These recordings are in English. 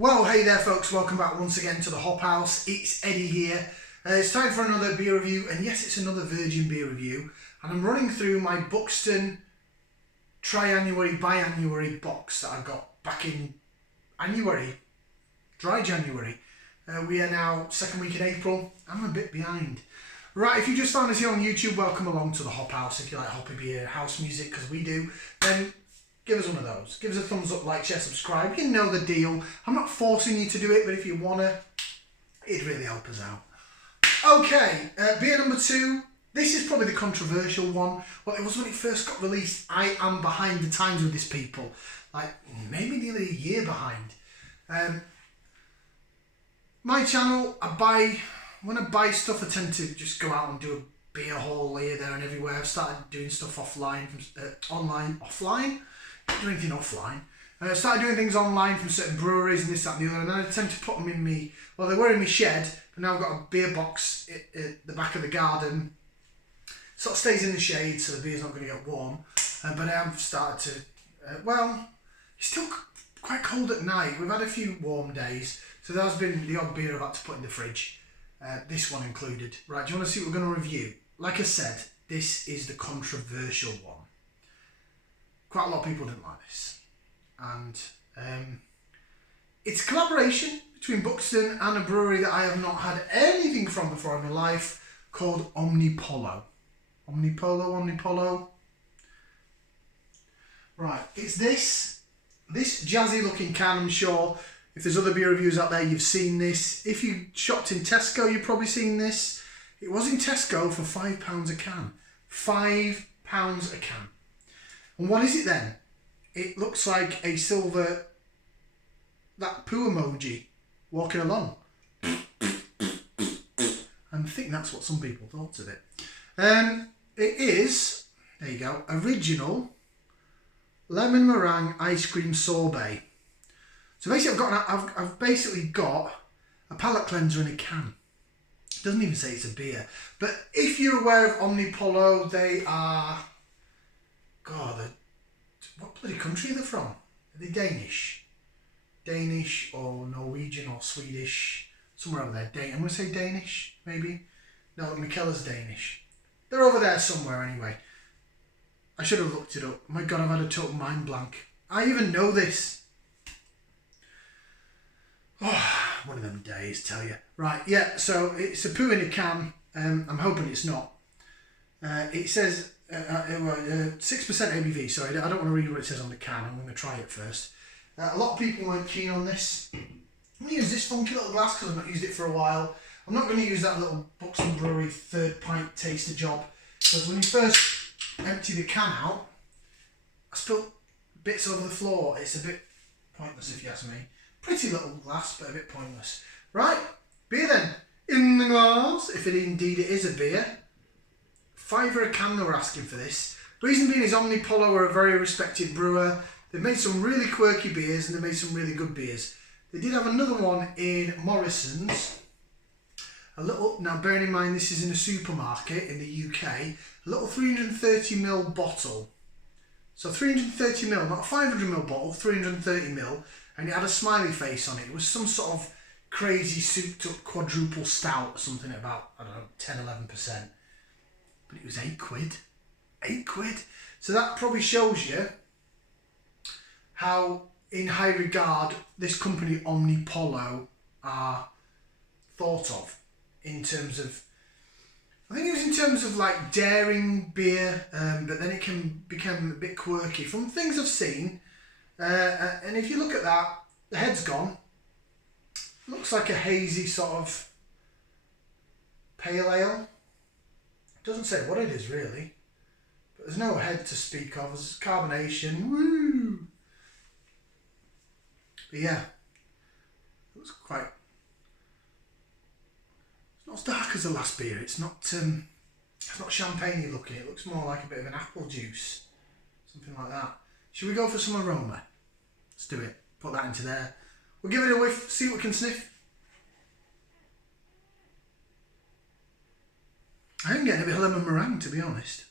Well, hey there folks, welcome back once again to the Hop House. It's Eddie here. It's time for another beer review, and yes, it's another virgin beer review. And I'm running through my Buxton Tryanuary, Buyanuary box that I got back in dry January. We are now second week in April. I'm a bit behind. Right, if you just found us here on YouTube, welcome along to the Hop House. If you like hoppy beer, house music, because we do, then give us one of those. Give us a thumbs up, like, share, subscribe. You know the deal. I'm not forcing you to do it, but if you want to, it'd really help us out. Okay, beer number 2. This is probably the controversial one. Well, it was when it first got released. I am behind the times with this, people. Like, maybe nearly a year behind. My channel, when I buy stuff, I tend to just go out and do a beer haul here, there and everywhere. I've started doing stuff offline, offline? Not doing anything offline. I started doing things online from certain breweries and this, that and the other, and then I tend to put them in me, well, they were in my shed, but now I've got a beer box at the back of the garden. Sort of stays in the shade so the beer's not going to get warm, but I have started to, well, it's still quite cold at night. We've had a few warm days, so there's been the odd beer I've had to put in the fridge, this one included. Right, do you want to see what we're going to review? Like I said, this is the controversial one. Quite a lot of people didn't like this, and it's a collaboration between Buxton and a brewery that I have not had anything from before in my life, called Omnipollo. Omnipollo. Right, it's this jazzy looking can. I'm sure if there's other beer reviews out there, you've seen this. If you shopped in Tesco, you've probably seen this. It was in Tesco for £5 a can. £5 a can. And what is it then? It looks like a silver, that poo emoji, walking along. And I think that's what some people thought of it. It is, there you go, original lemon meringue ice cream sorbet. So basically I've basically got a palate cleanser in a can. It doesn't even say it's a beer. But if you're aware of Omnipollo, they are, God, what bloody country are they from? Are they Danish? Danish or Norwegian or Swedish? Somewhere over there. I'm going to say Danish, maybe? No, Mikella's Danish. They're over there somewhere anyway. I should have looked it up. My God, I've had a total mind blank. I even know this. Oh, one of them days, tell you. Right, yeah, so it's a poo in a can. I'm hoping it's not. It says 6% ABV, so I don't want to read what it says on the can. I'm going to try it first. A lot of people weren't keen on this. I'm going to use this funky little glass because I've not used it for a while. I'm not going to use that little Buxton Brewery 3rd pint taster job, because when you first empty the can out, I spilled bits over the floor. It's a bit pointless if you ask me. Pretty little glass, but a bit pointless. Right, beer then. In the glass, if it indeed it is a beer. £5 a can they were asking for this. Reason being is Omnipollo are a very respected brewer. They've made some really quirky beers and they've made some really good beers. They did have another one in Morrison's. Now bearing in mind this is in a supermarket in the UK, a little 330ml bottle. So 330ml, not a 500ml bottle, 330ml, and it had a smiley face on it. It was some sort of crazy souped up quadruple stout, something about, I don't know, 10-11%. But it was £8. £8. So that probably shows you how in high regard this company Omnipollo are thought of in terms of, I think it was in terms of like daring beer, but then it can become a bit quirky from things I've seen. And if you look at that, the head's gone. Looks like a hazy sort of pale ale. It doesn't say what it is really, but there's no head to speak of. There's carbonation, woo! But yeah, it looks quite, it's not as dark as the last beer. It's not champagne-y looking. It looks more like a bit of an apple juice, something like that. Should we go for some aroma? Let's do it. Put that into there. We'll give it a whiff, see what we can sniff. I am getting a bit of lemon meringue, to be honest.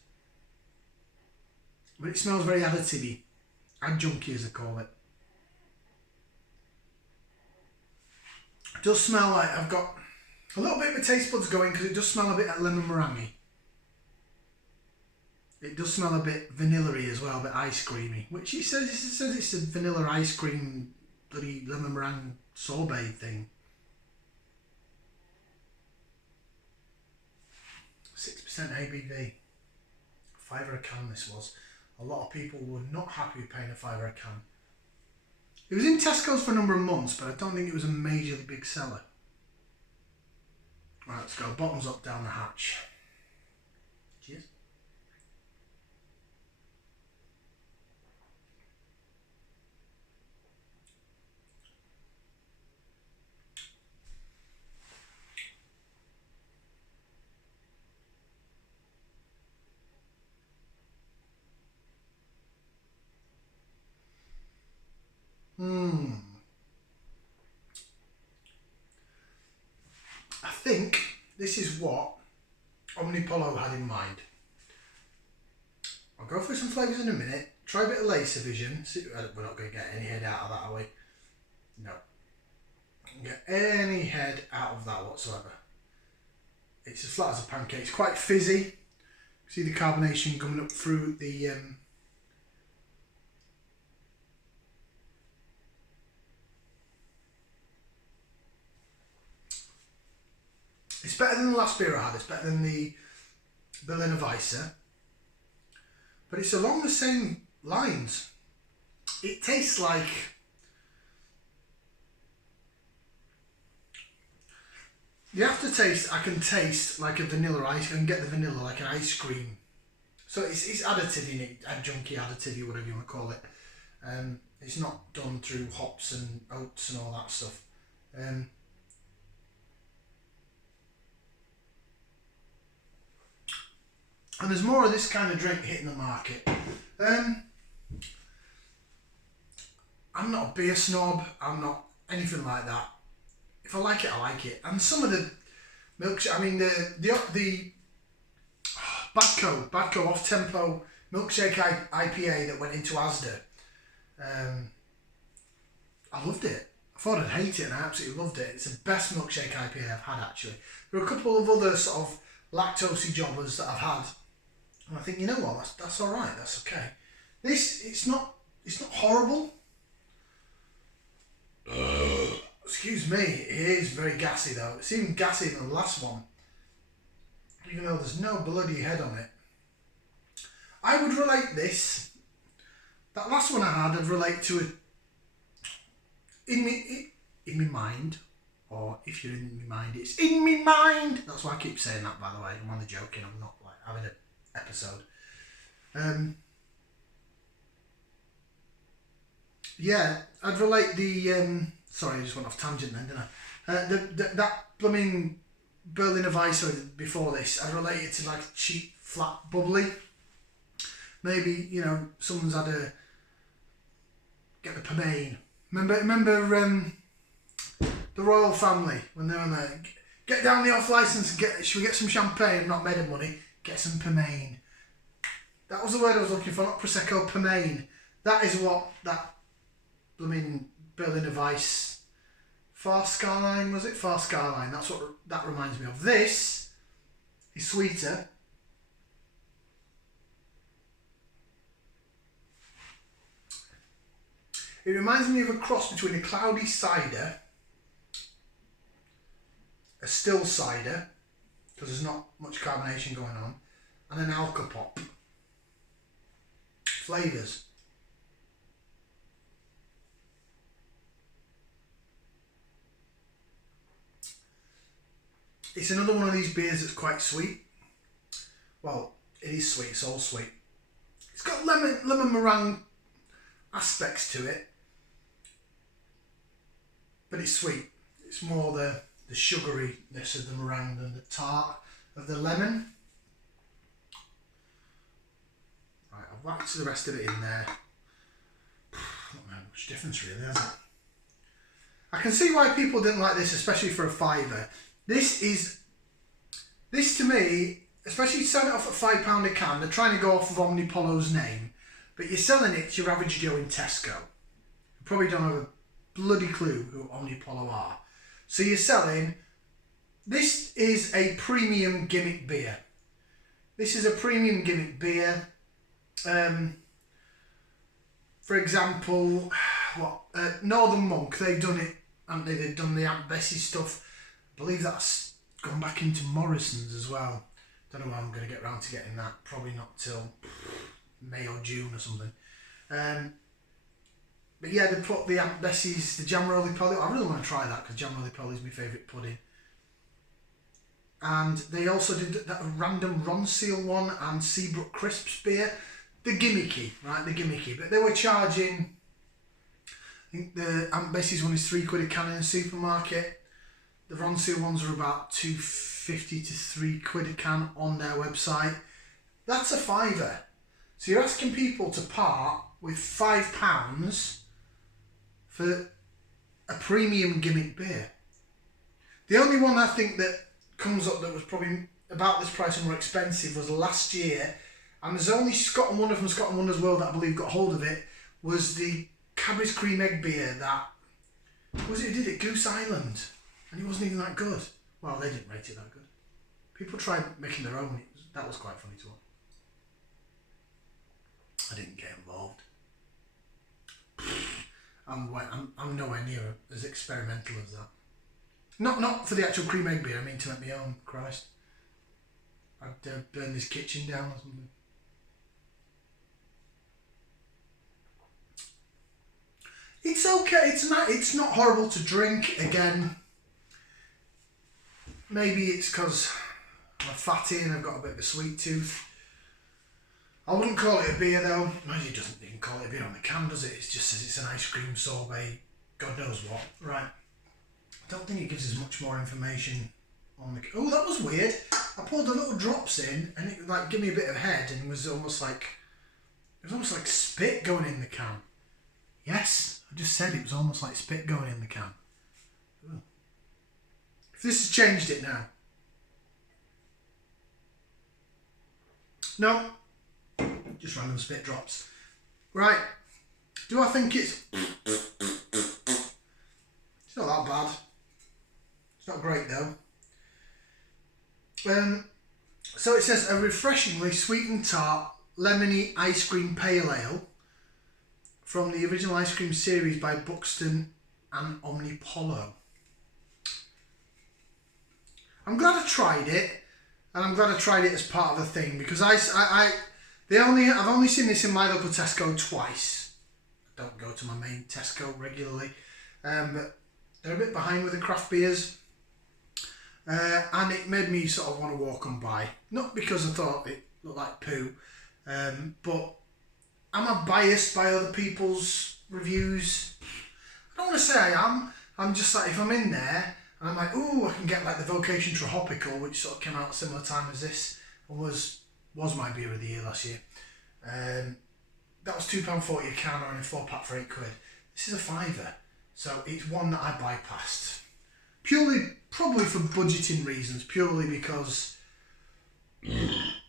But it smells very additive-y. Adjunky, as I call it. It does smell like I've got a little bit of my taste buds going because it does smell a bit like lemon meringue. It does smell a bit vanilla-y as well, a bit ice creamy, which it says it's a vanilla ice cream bloody lemon meringue sorbet thing. 6% ABV. £5 a can this was. A lot of people were not happy with paying £5 a can. It was in Tesco's for a number of months, but I don't think it was a majorly big seller. Right, let's go. Bottoms up down the hatch. Cheers. I think this is what Omnipollo had in mind. I'll go through some flavours in a minute. Try a bit of laser vision. See, we're not going to get any head out of that, are we? No. Get any head out of that whatsoever. It's as flat as a pancake. It's quite fizzy. See the carbonation coming up through the it's better than the last beer I had. It's better than the Berliner Weisse. But it's along the same lines. It tastes like... The aftertaste, I can taste like a vanilla ice. I can get the vanilla like an ice cream. So it's additive in it, adjunky additive, whatever you want to call it. It's not done through hops and oats and all that stuff. And there's more of this kind of drink hitting the market. I'm not a beer snob. I'm not anything like that. If I like it, I like it. And some of the milkshake, I mean the Badco off-tempo milkshake IPA that went into Asda. I loved it. I thought I'd hate it and I absolutely loved it. It's the best milkshake IPA I've had actually. There are a couple of other sort of lactosey jobbers that I've had. And I think, you know what, that's all right, that's okay. This, it's not horrible. Excuse me, it is very gassy though. It's even gassier than the last one. Even though there's no bloody head on it. I would relate this, that last one I had, I'd relate to it in my mind. Or if you're in my mind, it's in my mind. That's why I keep saying that, by the way. I'm only joking, I'm not like having an episode. Yeah, I'd relate the sorry, I just went off tangent then, didn't I? That blooming Berliner Weisse before this, I'd relate it to like cheap, flat, bubbly. Maybe, you know, someone's had a get the Pemaine. Remember the royal family when they were there. Get down the off license and should we get some champagne? Not made of money. Get some Pemaine. That was the word I was looking for, not Prosecco, Pemaine. That is what that blooming Berliner Weisse, Far Skyline, was it? Far Skyline, that's what that reminds me of. This is sweeter. It reminds me of a cross between a cloudy cider, a still cider, because there's not much carbonation going on, and an alcopop. Flavours. It's another one of these beers that's quite sweet. Well, it is sweet, it's all sweet. It's got lemon meringue aspects to it, but it's sweet. It's more the sugaryness of the meringue than the tart of the lemon. Right, I've whacked the rest of it in there. Not made much difference really, has it? I can see why people didn't like this, especially for a £5. This to me, especially selling it off at £5 a can, they're trying to go off of Omnipollo's name, but you're selling it to your average Joe in Tesco. You probably don't have a bloody clue who Omnipollo are. So you're selling, this is a premium gimmick beer. This is a premium gimmick beer. For example, Northern Monk, they've done it, haven't they? They've done the Aunt Bessie stuff. I believe that's gone back into Morrison's as well. Don't know when I'm going to get round to getting that. Probably not till May or June or something. But yeah, they put the Aunt Bessie's, the jam roly-poly. I really want to try that because jam roly-poly is my favourite pudding. And they also did that random Ronseal one and Seabrook Crisps beer. The gimmicky, right? The gimmicky. But they were charging, I think the Aunt Bessie's one is £3 a can in a supermarket. The Ronseal ones are about £2.50 to £3 a can on their website. That's a fiver. So you're asking people to part with £5 for a premium gimmick beer. The only one I think that comes up that was probably about this price and more expensive was last year, and there's only Scott and Wonder from Scott and Wonder's World that I believe got hold of it, was the Cadbury's Cream Egg beer that, what was it who did it? Goose Island. And it wasn't even that good. Well, they didn't rate it that good. People tried making their own. That was quite funny to watch. I didn't get involved. I'm nowhere near as experimental as that. Not for the actual cream egg beer, I mean to make my own. Christ. I'd burn this kitchen down or something. It's okay, it's not horrible to drink. Again, maybe it's because I'm fatty and I've got a bit of a sweet tooth. I wouldn't call it a beer though. Mind you, it doesn't even call it a beer on the can, does it? It just says it's an ice cream sorbet, God knows what. Right. I don't think it gives us much more information on the... Oh, that was weird. I poured the little drops in and it like gave me a bit of head and it was almost like spit going in the can. Yes, I just said it was almost like spit going in the can. Ooh. If this has changed it now. No. Just random spit drops. Right. Do I think it's not that bad. It's not great though. So it says a refreshingly sweet and tart lemony ice cream pale ale from the original ice cream series by Buxton and Omnipollo. I'm glad I tried it, and I'm glad I tried it as part of the thing because I've only seen this in my local Tesco twice. I don't go to my main Tesco regularly, but they're a bit behind with the craft beers, and it made me sort of want to walk on by. Not because I thought it looked like poo, but am I biased by other people's reviews? I don't want to say I am. I'm just like, if I'm in there and I'm like, ooh, I can get like the Vocation Tropical, which sort of came out at a similar time as this, and was my beer of the year last year. That was £2.40 a can or in a 4-pack for £8. This is a fiver, so it's one that I bypassed. Purely, probably for budgeting reasons, purely because,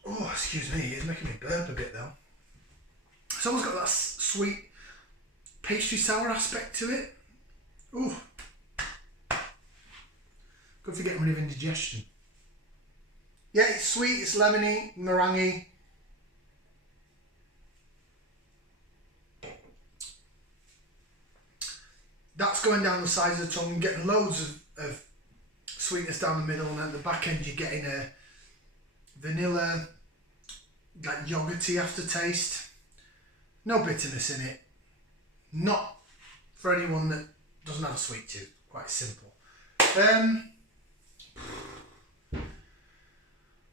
oh, excuse me, it's making me burp a bit though. It's almost got that sweet pastry sour aspect to it. Ooh. Good for getting rid of indigestion. Yeah, it's sweet, it's lemony, meringue. That's going down the sides of the tongue, getting loads of sweetness down the middle, and at the back end you're getting a vanilla, like yogurty aftertaste. No bitterness in it. Not for anyone that doesn't have a sweet tooth. Quite simple.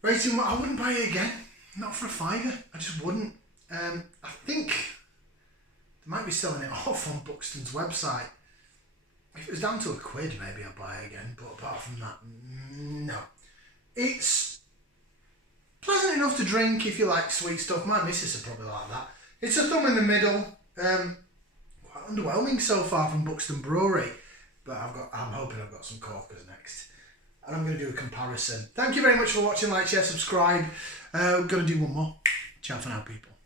Rating, I wouldn't buy it again. Not for a fiver. I just wouldn't. I think they might be selling it off on Buxton's website. If it was down to £1, maybe I'd buy it again. But apart from that, no. It's pleasant enough to drink if you like sweet stuff. My missus would probably like that. It's a thumb in the middle. Quite underwhelming so far from Buxton Brewery. But I'm hoping I've got some corkers next. And I'm going to do a comparison. Thank you very much for watching. Like, share, subscribe. We're going to do one more. Ciao for now, people.